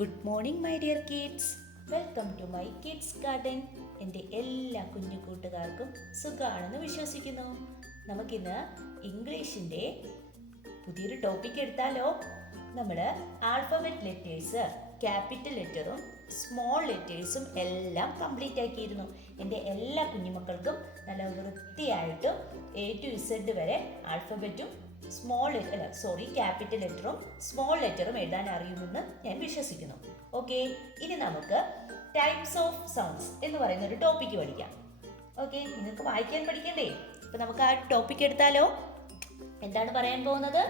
Good morning my dear kids. Welcome to my kids garden. എൻ്റെ എല്ലാ കുഞ്ഞു കൂട്ടുകാർക്കും സുഖമാണെന്ന് വിശ്വസിക്കുന്നു. നമുക്കിന്ന് ഇംഗ്ലീഷിൻ്റെ പുതിയൊരു ടോപ്പിക് എടുത്താലോ? നമ്മൾ ആൽഫബറ്റ് ലെറ്റേഴ്സ്, ക്യാപിറ്റൽ ലെറ്ററും സ്മോൾ ലെറ്റേഴ്സും എല്ലാം കംപ്ലീറ്റ് ആക്കിയിരുന്നു. എൻ്റെ എല്ലാ കുഞ്ഞുമക്കൾക്കും നല്ല വൃത്തിയായിട്ടും A to Z വരെ ആൽഫബറ്റും ക്യാപിറ്റൽ ലെറ്ററും സ്മോൾ ലെറ്ററും എഴുതാൻ അറിയുമെന്ന് ഞാൻ വിശ്വസിക്കുന്നു. ഓക്കെ, ഇനി നമുക്ക് ടൈപ്സ് ഓഫ് സൗണ്ട്സ് എന്ന് പറയുന്ന ഒരു ടോപ്പിക്ക് പഠിക്കാം. ഓക്കെ, നിങ്ങൾക്ക് വായിക്കാൻ പഠിക്കണ്ടേ? അപ്പം നമുക്ക് ആ ടോപ്പിക്ക് എടുത്താലോ? എന്താണ് പറയാൻ പോകുന്നത്?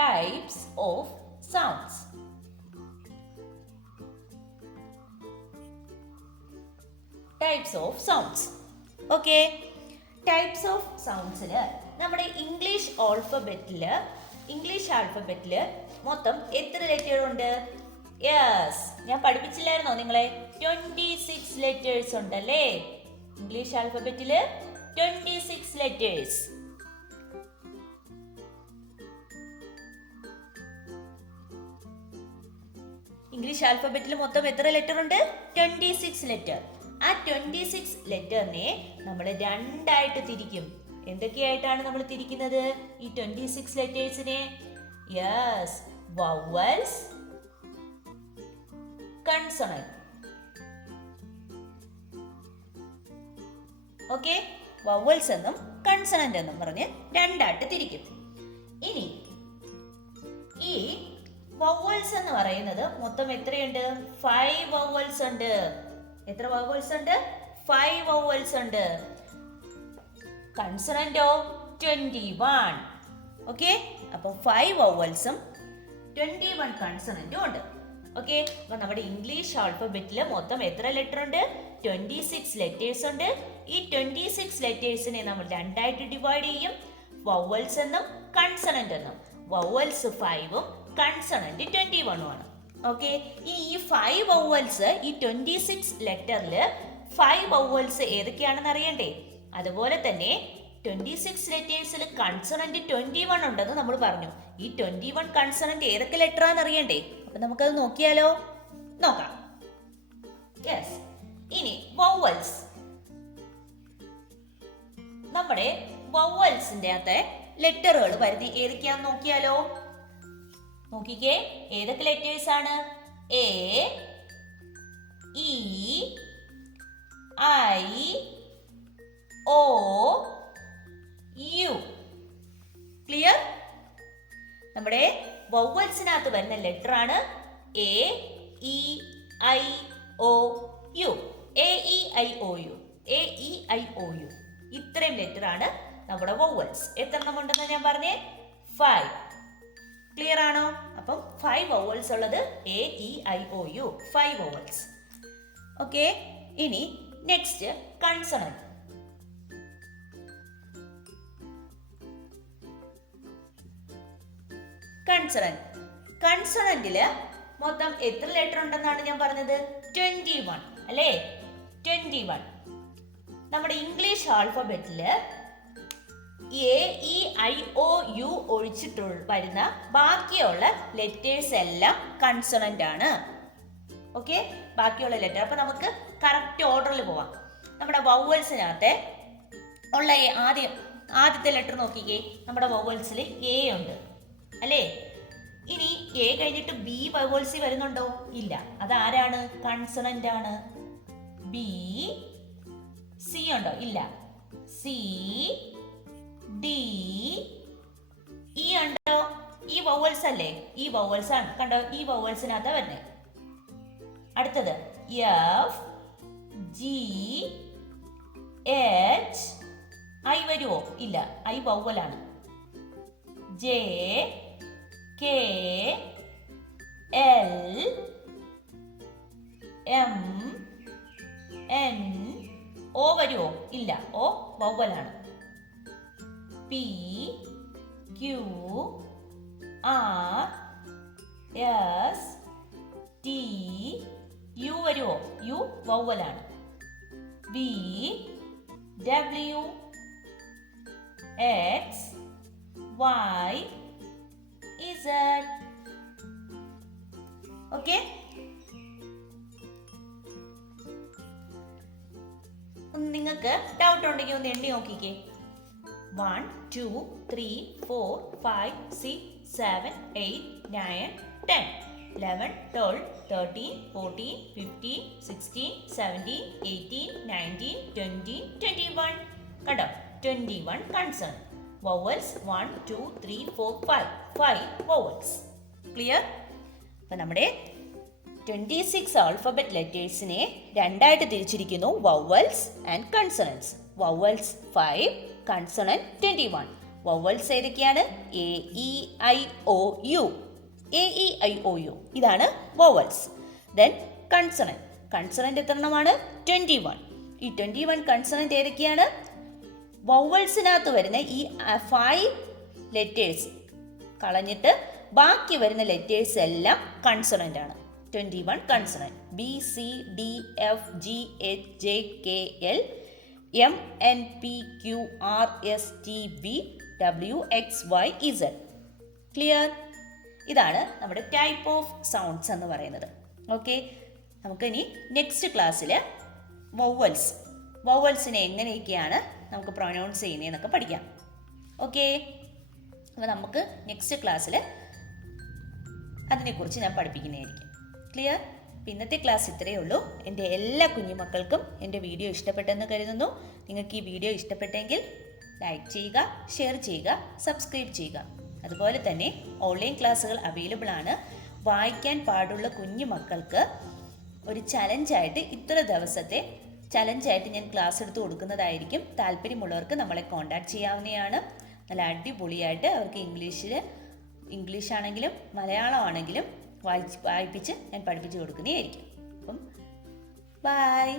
Types of sounds. Types of sounds. Okay, types of സൗണ്ട്സിൽ നമ്മുടെ ഇംഗ്ലീഷ് ആൽഫബറ്റില് മൊത്തം എത്ര ലെറ്റർ ഉണ്ട്? യെസ്, ഞാൻ പഠിപ്പിച്ചില്ലായിരുന്നോ നിങ്ങളെ? 26 ലെറ്റേഴ്സ് ഉണ്ടല്ലേ? ഇംഗ്ലീഷ് ആൽഫബറ്റില് 26 ലെറ്റേഴ്സ്. ഇംഗ്ലീഷ് ആൽഫബറ്റിൽ മൊത്തം എത്ര ലെറ്റർ ഉണ്ട്? 26 ലെറ്റർ. ആ 26 ലെറ്ററിനെ നമ്മൾ രണ്ടായിട്ട് തിരിക്കും. എന്തൊക്കെയായിട്ടാണ് നമ്മൾ തിരിക്കുന്നത് ഈ 26 ലെറ്റേഴ്സിനെ? Yes, vowels, consonant. Okay, vowels എന്നും കൺസണന്റ് എന്നും പറഞ്ഞ് രണ്ടായിട്ട് തിരിക്കും. ഇനി ഈ വവൽസ് എന്ന് പറയുന്നത് മൊത്തം എത്രയുണ്ട്? 5 വവൽസ് ഉണ്ട്. എത്ര വവൽസ് ഉണ്ട്? 5 വവൽസ് ഉണ്ട്. കൺസണന്റോ 21. ഓക്കെ, അപ്പോൾ 5 വവൽസും 21 കൺസണന്റും ഉണ്ട്. ഓക്കെ, അപ്പോൾ നമ്മുടെ ഇംഗ്ലീഷ് ആൽഫബറ്റിൽ മൊത്തം എത്ര ലെറ്റർ ഉണ്ട്? 26 ലെറ്റേഴ്സ് ഉണ്ട്. ഈ 26 ലെറ്റേഴ്സിനെ നമ്മൾ രണ്ടായിട്ട് ഡിവൈഡ് ചെയ്യും. വവൽസ് എന്നും കൺസണന്റ് എന്നും. വവൽസ് 5ഉം കൺസണന്റ് 21ഉം ആണ്. ഓക്കെ, ഈ 5 വവൽസ്, ഈ 26 ലെറ്ററിൽ 5 വവൽസ് ഏതൊക്കെയാണെന്ന് അറിയണ്ടേ? അതുപോലെ തന്നെ 26 ലെറ്റേഴ്സിൽ കൺസണന്റ് 21 ഉണ്ടെന്ന് നമ്മൾ പറഞ്ഞു. ഈ 21 കൺസണന്റ് ഏതൊക്കെ ലെറ്റർ ആണെന്ന് അറിയണ്ടേ? അപ്പൊ നമുക്കത് നോക്കിയാലോ? നോക്കാം. യെസ്, ഇനി വവൽസ്. നമ്മുടെ വവൽസിന്റെ അകത്തെ ലെറ്ററുകൾ വരുന്ന ഏതൊക്കെയാണെന്ന് നോക്കിയാലോ? നോക്കിക്കേ, ഏതൊക്കെ ലെറ്റേഴ്സ് ആണ്? A, E, I, O, U. Clear? നമ്മുടെ വവൽസിനകത്ത് വരുന്ന ലെറ്റർ ആണ് A, E, I, O, U. A, E, I, O, U. A, E, I, O, U. ഇത്രയും ലെറ്റർ ആണ് നമ്മുടെ വവൽസ്. എത്ര എണ്ണം ഉണ്ടെന്ന് ഞാൻ പറഞ്ഞേ? 5. ക്ലിയർ ആണോ? അപ്പം 5 വവൽസ് ഉള്ളത് A, E, I, O, U. 5 vowels. Okay, ഇനി നെക്സ്റ്റ് കൺസണന്റ്. കൺസണന്റില് മൊത്തം എത്ര ലെറ്റർ ഉണ്ടെന്നാണ് ഞാൻ പറഞ്ഞത്? 21 അല്ലേ? 21. നമ്മുടെ ഇംഗ്ലീഷ് ആൽഫബറ്റില് A, E, I, O, U ഒഴിച്ചിട്ട് വരുന്ന ബാക്കിയുള്ള ലെറ്റേഴ്സ് എല്ലാം കൺസണന്റ് ആണ്. ഓക്കെ, ബാക്കിയുള്ള ലെറ്റർ. അപ്പൊ നമുക്ക് കറക്റ്റ് ഓർഡറിൽ പോവാം. നമ്മുടെ വവൽസിനകത്തെ ഉള്ള ആദ്യത്തെ ലെറ്റർ നോക്കിക്കേ. നമ്മുടെ വവൽസിൽ എ ഉണ്ട് അല്ലേ? ഇനി എ കഴിഞ്ഞിട്ട് ബി വവൽസി വരുന്നുണ്ടോ? ഇല്ല. അതാരാണ്? കൺസണന്റ് ആണ്. ബി. സി ഉണ്ടോ? ഇല്ല. സി, ഡി, ഇ ഉണ്ടോ? ഈ വവൽസ് അല്ലേ? ഈ വവൽസ് ആണ്. കണ്ടോ? ഈ വവൽസിനകത്താ വരുന്നത്. അടുത്തത് എഫ്, ജി, എച്ച്. ഐ വരുവോ? ഇല്ല. ഐ വവലാണ്. J, K, L, M, N. O വരുവോ? ഇല്ല. ഓ വവലാണ്. P, Q, R, S, T. U വരുവോ? യു വവലാണ്. V, W, X, Y, Z. Okay, നിങ്ങൾക്ക് ഡൗട്ട് ഉണ്ടെങ്കിൽ ഒന്ന് എണ്ണി നോക്കിക്കേ. 1 2 3 4 5 6 7 8 9 10 11 12 13 14 15 16 17 18 19 20 21. കണ്ടോ, 21 കൺസോണന്റ്. Vowels 1 2 3 4 5 vowels. ക്ലിയർ? അപ്പം നമ്മുടെ 26 ആൽഫബറ്റ് ലെറ്റേഴ്സിനെ രണ്ടായിട്ട് തിരിച്ചിരിക്കുന്നു, vowels and consonants. Vowels 5, consonant 21. Vowels ഏതൊക്കെയാണ്? A E I O U. A E I O U ഇതാണ് വവൽസ്. Then consonant. കൺസണന്റ് എത്ര എണ്ണമാണ്? 21. ഈ 21 കൺസണന്റ് ഏതൊക്കെയാണ്? വവൽസിനകത്ത് വരുന്ന ഈ 5 ലെറ്റേഴ്സ് കളഞ്ഞിട്ട് ബാക്കി വരുന്ന ലെറ്റേഴ്സ് എല്ലാം കൺസണന്റ് ആണ്. 21 consonant. B C D F G H J K L M N P Q R S T V W X Y Z. Clear? ഇതാണ് നമ്മുടെ ടൈപ്പ് ഓഫ് സൗണ്ട്സ് എന്ന് പറയുന്നത്. ഓക്കെ, നമുക്കിനി നെക്സ്റ്റ് ക്ലാസ്സിൽ വവൽസിനെ എങ്ങനെയൊക്കെയാണ് നമുക്ക് പ്രൊനൗൺസ് ചെയ്യുന്നതെന്നൊക്കെ പഠിക്കാം. ഓക്കെ, അപ്പോൾ നമുക്ക് നെക്സ്റ്റ് ക്ലാസ്സിൽ അതിനെക്കുറിച്ച് ഞാൻ പഠിപ്പിക്കുന്നതായിരിക്കും. ക്ലിയർ? ഇന്നത്തെ ക്ലാസ് ഇത്രയേ ഉള്ളൂ. എൻ്റെ എല്ലാ കുഞ്ഞുമക്കൾക്കും എൻ്റെ വീഡിയോ ഇഷ്ടപ്പെട്ടെന്ന് കരുതുന്നു. നിങ്ങൾക്ക് ഈ വീഡിയോ ഇഷ്ടപ്പെട്ടെങ്കിൽ ലൈക്ക് ചെയ്യുക, ഷെയർ ചെയ്യുക, സബ്സ്ക്രൈബ് ചെയ്യുക. അതുപോലെ തന്നെ ഓൺലൈൻ ക്ലാസ്സുകൾ അവൈലബിൾ ആണ്. വായിക്കാൻ പാടുള്ള കുഞ്ഞു മക്കൾക്ക് ഒരു ചലഞ്ചായിട്ട്, ഇത്ര ദിവസത്തെ ചലഞ്ചായിട്ട് ഞാൻ ക്ലാസ് എടുത്ത് കൊടുക്കുന്നതായിരിക്കും. താല്പര്യമുള്ളവർക്ക് നമ്മളെ കോൺടാക്ട് ചെയ്യാവുന്നതാണ്. നല്ല അടിപൊളിയായിട്ട് അവർക്ക് ഇംഗ്ലീഷ് ആണെങ്കിലും മലയാളം ആണെങ്കിലും വായിപ്പിച്ച് ഞാൻ പഠിപ്പിച്ച് കൊടുക്കുന്നതായിരിക്കും. അപ്പം ബൈ.